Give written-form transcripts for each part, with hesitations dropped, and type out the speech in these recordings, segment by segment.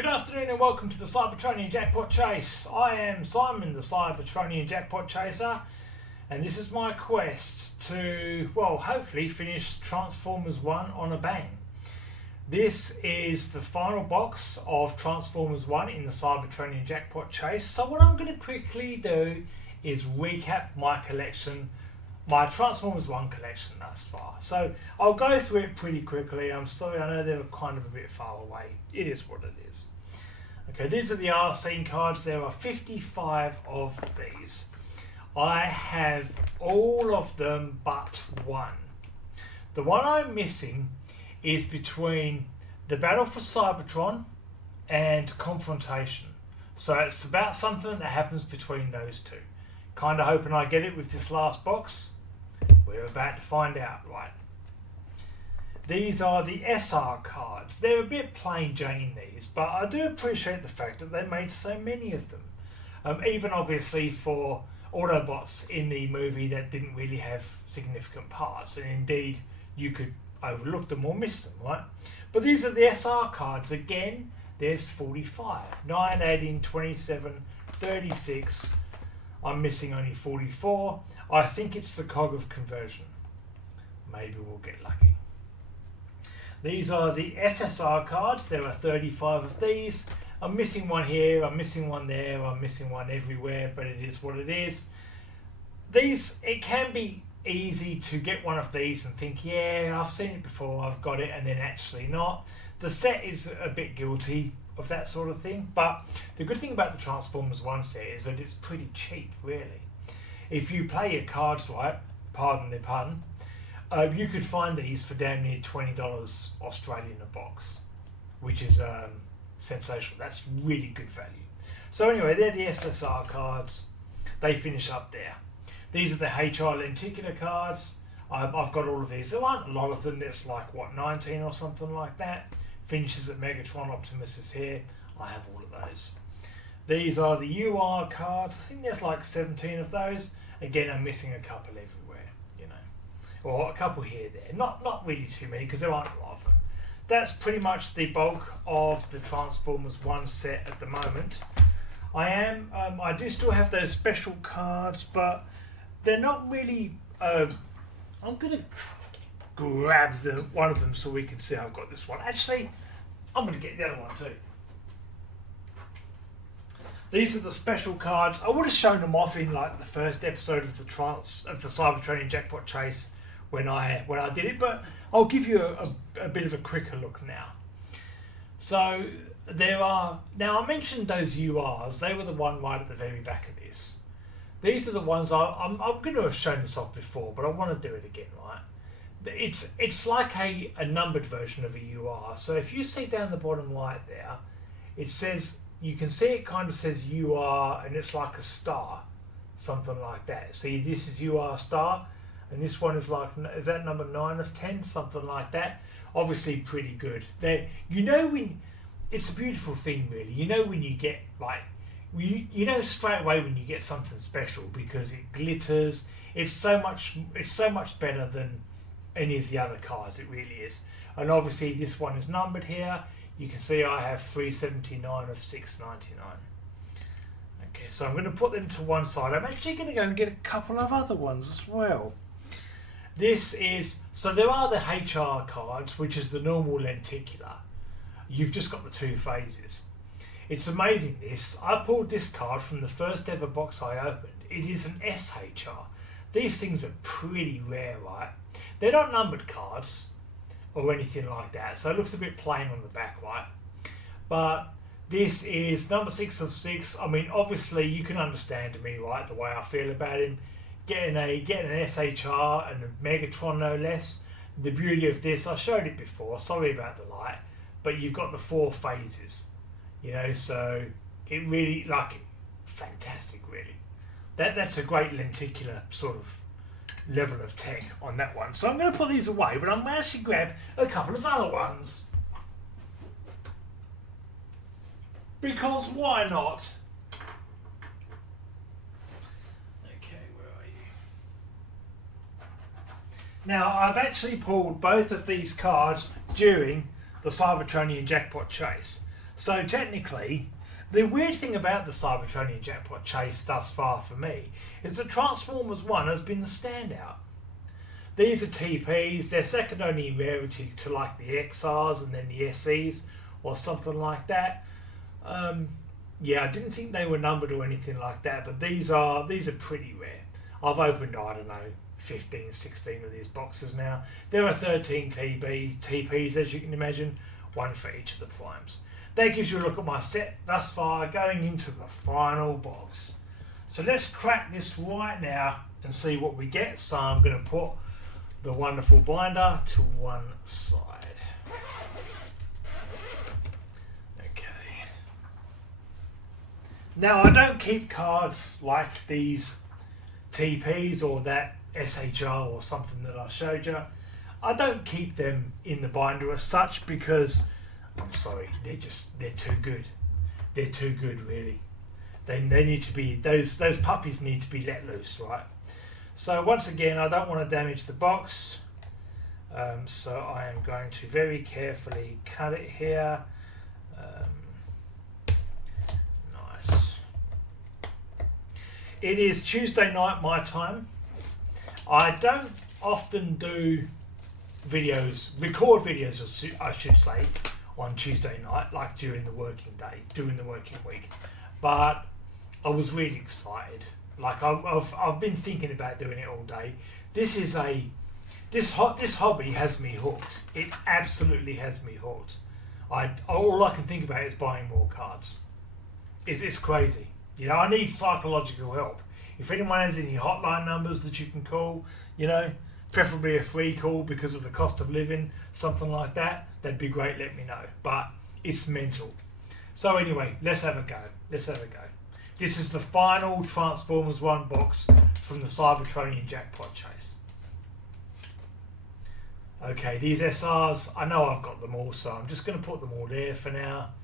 Good afternoon and welcome to the Cybertronian Jackpot Chase. I am Simon, the Cybertronian Jackpot Chaser, and this is my quest to, well, hopefully finish Transformers 1 on a bang. This is the final box of Transformers 1 in the Cybertronian Jackpot Chase. So what I'm going to quickly do is recap my collection, my Transformers 1 collection thus far. So I'll go through it pretty quickly. I'm sorry, I know they're kind of a bit far away. It is what it is. Okay, these are the R-Scene cards. There are 55 of these. I have all of them but one. The one I'm missing is between the Battle for Cybertron and Confrontation. So it's about something that happens between those two. Kind of hoping I get it with this last box. We're about to find out, right? These are the SR cards. They're a bit plain Jane, these, but I do appreciate the fact that they made so many of them. Even obviously for Autobots in the movie that didn't really have significant parts, and indeed you could overlook them or miss them, right? But these are the SR cards. Again, there's 45. 9, 18, 27, 36. I'm missing only 44. I think it's the cog of conversion. Maybe we'll get lucky. These are the SSR cards. There are 35 of these. I'm missing one here, I'm missing one there, I'm missing one everywhere, but it is what it is. These, it can be easy to get one of these and think, yeah, I've seen it before, I've got it, and then actually not. The set is a bit guilty of that sort of thing, but the good thing about the Transformers 1 set is that it's pretty cheap, really. If you play your cards right, pardon the pun, you could find these for damn near $20 Australian a box, which is sensational. That's really good value. So anyway, they're the SSR cards. They finish up there. These are the HR lenticular cards. I've got all of these. There aren't a lot of them. There's like, what, 19 or something like that. Finishes at Megatron. Optimus is here. I have all of those. These are the UR cards. I think there's like 17 of those. Again, I'm missing a couple everywhere, you know. Or a couple here, there. Not really too many, because there aren't a lot of them. That's pretty much the bulk of the Transformers 1 set at the moment. I do still have those special cards, but they're not really... I'm going to grab one of them so we can see I've got this one. Actually, I'm going to get the other one too. These are the special cards. I would have shown them off in like the first episode of the Cybertronian Jackpot Chase when I did it, but I'll give you a bit of a quicker look now. So there are, now I mentioned those URs. They were the one right at the very back of this. These are the ones I'm going to have shown this off before, but I want to do it again, right? It's like a numbered version of a UR. So if you see down the bottom right there, it says, you can see it kind of says UR, and it's like a star, something like that. See, this is UR star, and this one is like, is that number 9 of 10, something like that. Obviously pretty good. You know, when it's a beautiful thing, really. You know when you get like, you know straight away when you get something special because it glitters. It's so much better than any of the other cards. It really is. And obviously this one is numbered here. You can see I have 379 of 699. Okay, so I'm going to put them to one side. I'm actually going to go and get a couple of other ones as well. This is, so there are the HR cards, which is the normal lenticular. You've just got the two phases. It's amazing this. I pulled this card from the first ever box I opened. It is an SHR. These things are pretty rare, right? They're not numbered cards or anything like that, so it looks a bit plain on the back, right? But this is number 6 of 6. I mean, obviously you can understand me, right, the way I feel about him. Getting an SHR and a Megatron no less. The beauty of this, I showed it before, sorry about the light, but you've got the 4 phases, you know, so it really, like, fantastic really. That's a great lenticular sort of level of tech on that one. So I'm going to put these away, but I'm going to actually grab a couple of other ones. Because why not? Okay, where are you? Now, I've actually pulled both of these cards during the Cybertronian Jackpot Chase. So technically, the weird thing about the Cybertronian Jackpot Chase thus far for me is that Transformers 1 has been the standout. These are TPs, they're second only in rarity to like the XRs and then the SEs or something like that. Yeah, I didn't think they were numbered or anything like that, but these are pretty rare. I've opened, I don't know, 15, 16 of these boxes now. There are 13 TPs, as you can imagine, one for each of the primes. That gives you a look at my set thus far, going into the final box. So let's crack this right now and see what we get. So I'm going to put the wonderful binder to one side. Okay. Now I don't keep cards like these TPs or that SHR or something that I showed you. I don't keep them in the binder as such because, I'm sorry, they're too good. They're too good, really. They need to be, those puppies need to be let loose, right? So once again, I don't want to damage the box. So I am going to very carefully cut it here. Nice. It is Tuesday night my time. I don't often do record videos, I should say, on Tuesday night, like during the working day, during the working week. But I was really excited. Like I've been thinking about doing it all day. This hobby has me hooked. It absolutely has me hooked. All I can think about is buying more cards. It's crazy. You know, I need psychological help. If anyone has any hotline numbers that you can call, you know, preferably a free call because of the cost of living, something like that, that'd be great, let me know. But it's mental. So anyway, let's have a go. This is the final Transformers 1 box from the Cybertronian Jackpot Chase. Okay, these SRs, I know I've got them all, so I'm just going to put them all there for now.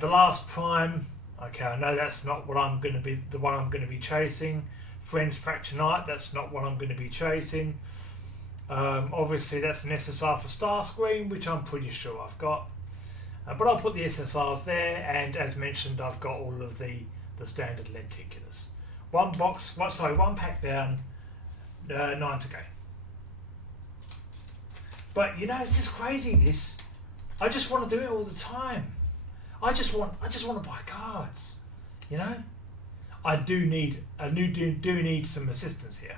The last prime, okay, I know that's not what I'm going to be, the one I'm going to be chasing. Friends Fracture Knight, that's not what I'm going to be chasing. Obviously that's an SSR for Starscream, which I'm pretty sure I've got. But I'll put the SSRs there, and as mentioned, I've got all of the standard lenticulars. One pack down, 9 to go. But you know, it's just crazy. This, I just want to do it all the time. I just want to buy cards. You know, I do need some assistance here.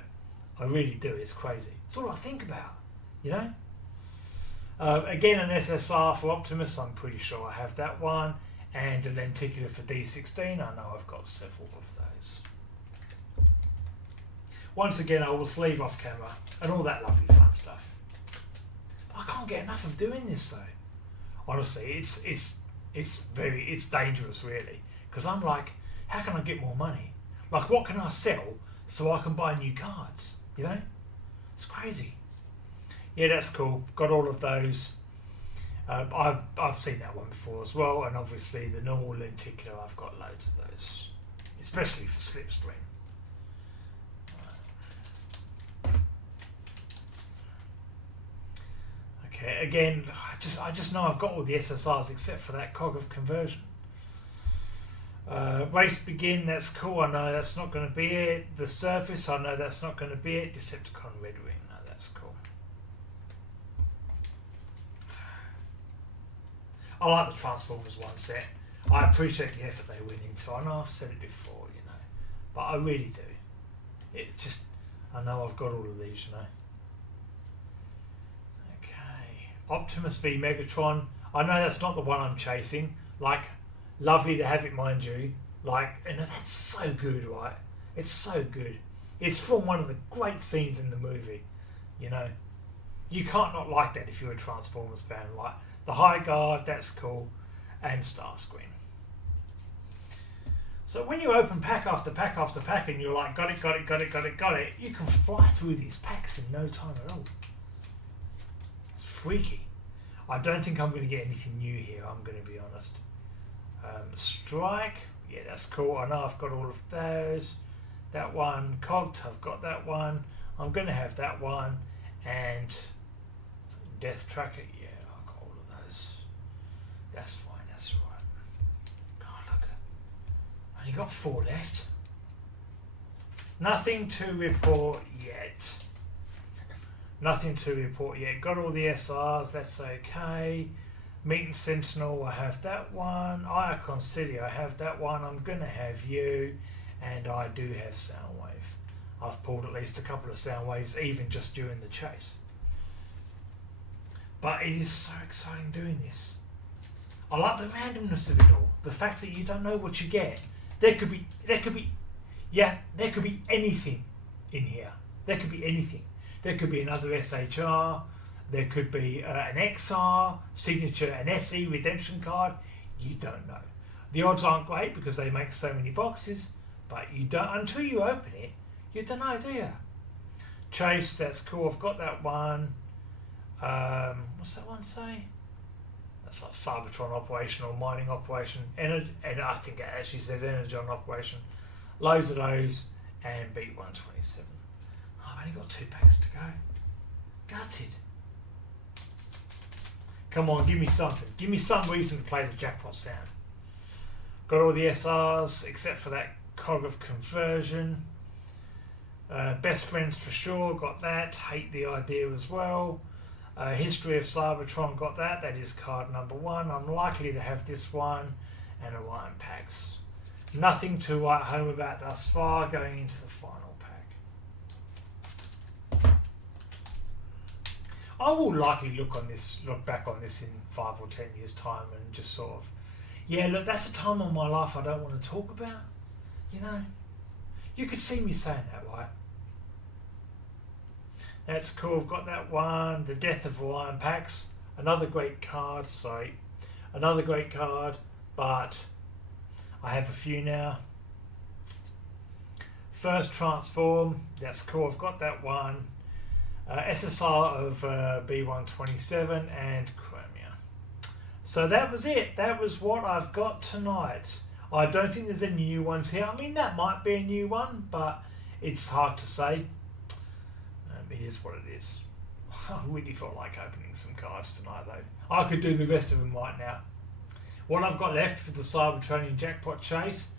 I really do. It's crazy. It's all I think about. You know. Again, an SSR for Optimus. I'm pretty sure I have that one, and a lenticular for D16. I know I've got several of those. Once again, I will sleeve off camera and all that lovely fun stuff. I can't get enough of doing this though. Honestly, it's dangerous really, because I'm like, how can I get more money? Like, what can I sell so I can buy new cards? You know, it's crazy. Yeah, that's cool. Got all of those. I've seen that one before as well, and obviously the normal lenticular, I've got loads of those, especially for Slipstream. Okay, again, I just know I've got all the SSRs except for that cog of conversion. Race Begin, that's cool. I know that's not going to be it. The Surface, I know that's not going to be it. Decepticon Red Wing, no, that's cool. I like the Transformers 1 set. I appreciate the effort they went into. I know I've said it before, you know, but I really do. It's just, I know I've got all of these, you know. Okay, Optimus v Megatron. I know that's not the one I'm chasing. Like, lovely to have it, mind you. Like, and that's so good, right? It's so good. It's from one of the great scenes in the movie, you know. You can't not like that if you're a Transformers fan. Like, the High Guard, that's cool, and Starscream. So when you open pack after pack after pack and you're like, got it, you can fly through these packs in no time at all. It's freaky. I don't think I'm going to get anything new here, I'm going to be honest. Strike, yeah, that's cool. I know I've got all of those. That one, Cogged, I've got that one. I'm going to have that one. And Death Tracker, yeah, I've got all of those. That's fine, that's all right. Only got 4 left. Nothing to report yet. Nothing to report yet. Got all the SRs, that's okay. Meet and Sentinel, I have that one. Iacon City, I have that one. I'm going to have you. And I do have Soundwave. I've pulled at least a couple of Soundwaves even just during the chase. But it is so exciting doing this. I like the randomness of it all. The fact that you don't know what you get. There could be anything in here. There could be anything. There could be another SHR. There could be an XR, signature, an SE redemption card. You don't know. The odds aren't great because they make so many boxes, but you don't until you open it. You don't know, do you? Chase, that's cool. I've got that one. What's that one say? That's like Cybertron operation or mining operation. And I think it actually says Energon operation. Loads of those and beat 127. I've only got 2 packs to go. Gutted. Come on, give me something. Give me some reason to play the jackpot sound. Got all the SRs except for that cog of conversion. Best friends for sure, got that. Hate the idea as well. History of Cybertron, got that. That is card number 1. I'm likely to have this one and Orion packs. Nothing to write home about thus far. Going into the final pack. I will likely look back on this in 5 or 10 years' time and just sort of, yeah, look, that's a time of my life I don't want to talk about. You know, you could see me saying that, right? That's cool. I've got that one. The Death of Orion packs. Another great card. Sorry, another great card, but I have a few now. First Transform. That's cool. I've got that one. SSR of B127 and Chromia. So that was it. That was what I've got tonight. I don't think there's any new ones here. I mean, that might be a new one, but it's hard to say. It is what it is. I really felt like opening some cards tonight, though. I could do the rest of them right now. What I've got left for the Cybertronian Jackpot Chase,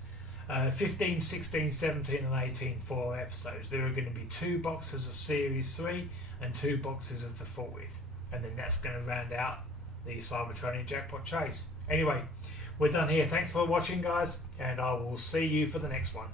15, 16, 17 and 18 4 episodes. There are going to be 2 boxes of Series 3 and 2 boxes of the 4th. And then that's going to round out the Cybertronian Jackpot Chase. Anyway, we're done here. Thanks for watching, guys, and I will see you for the next one.